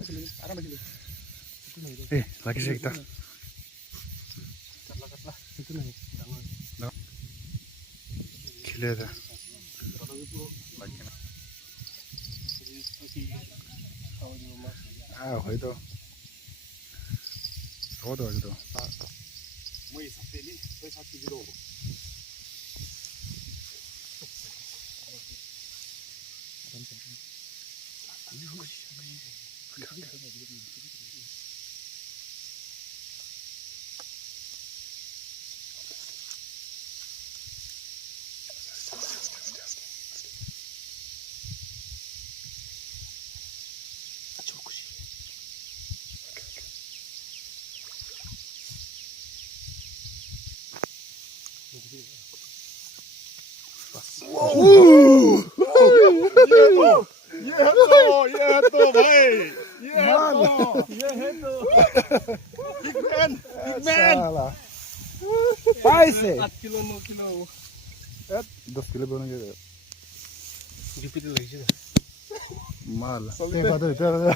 ए লাগিছে একটা খিলে দে হয়তো হতো হয়তো ये तो भाई ये तो बिग मैन साला पैसे 8 किलो 9 किलो 10 किलो बन गए रिपीट लगे mal te va de te va de